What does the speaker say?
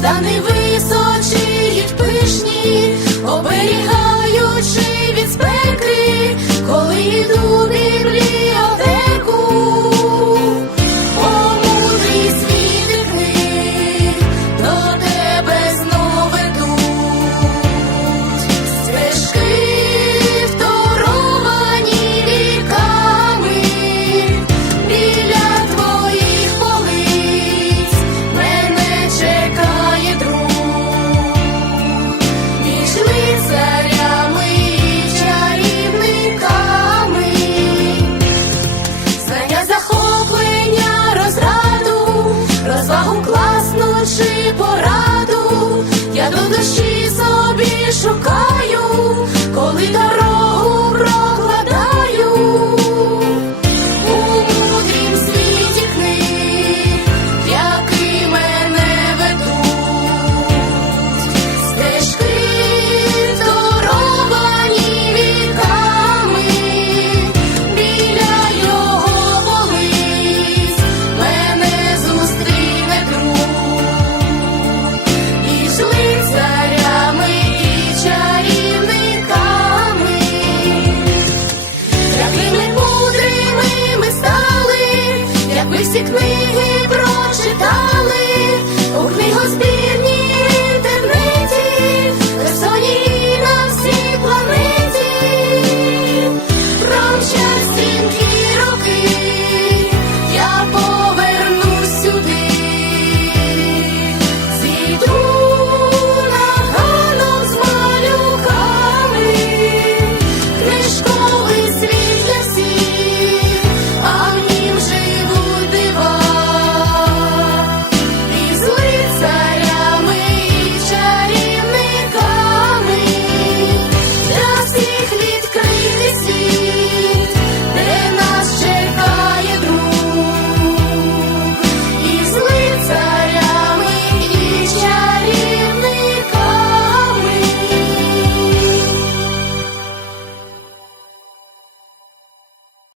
Штани височіють пишні, оберігаючи від спеки, коли йду шукаю, коли до.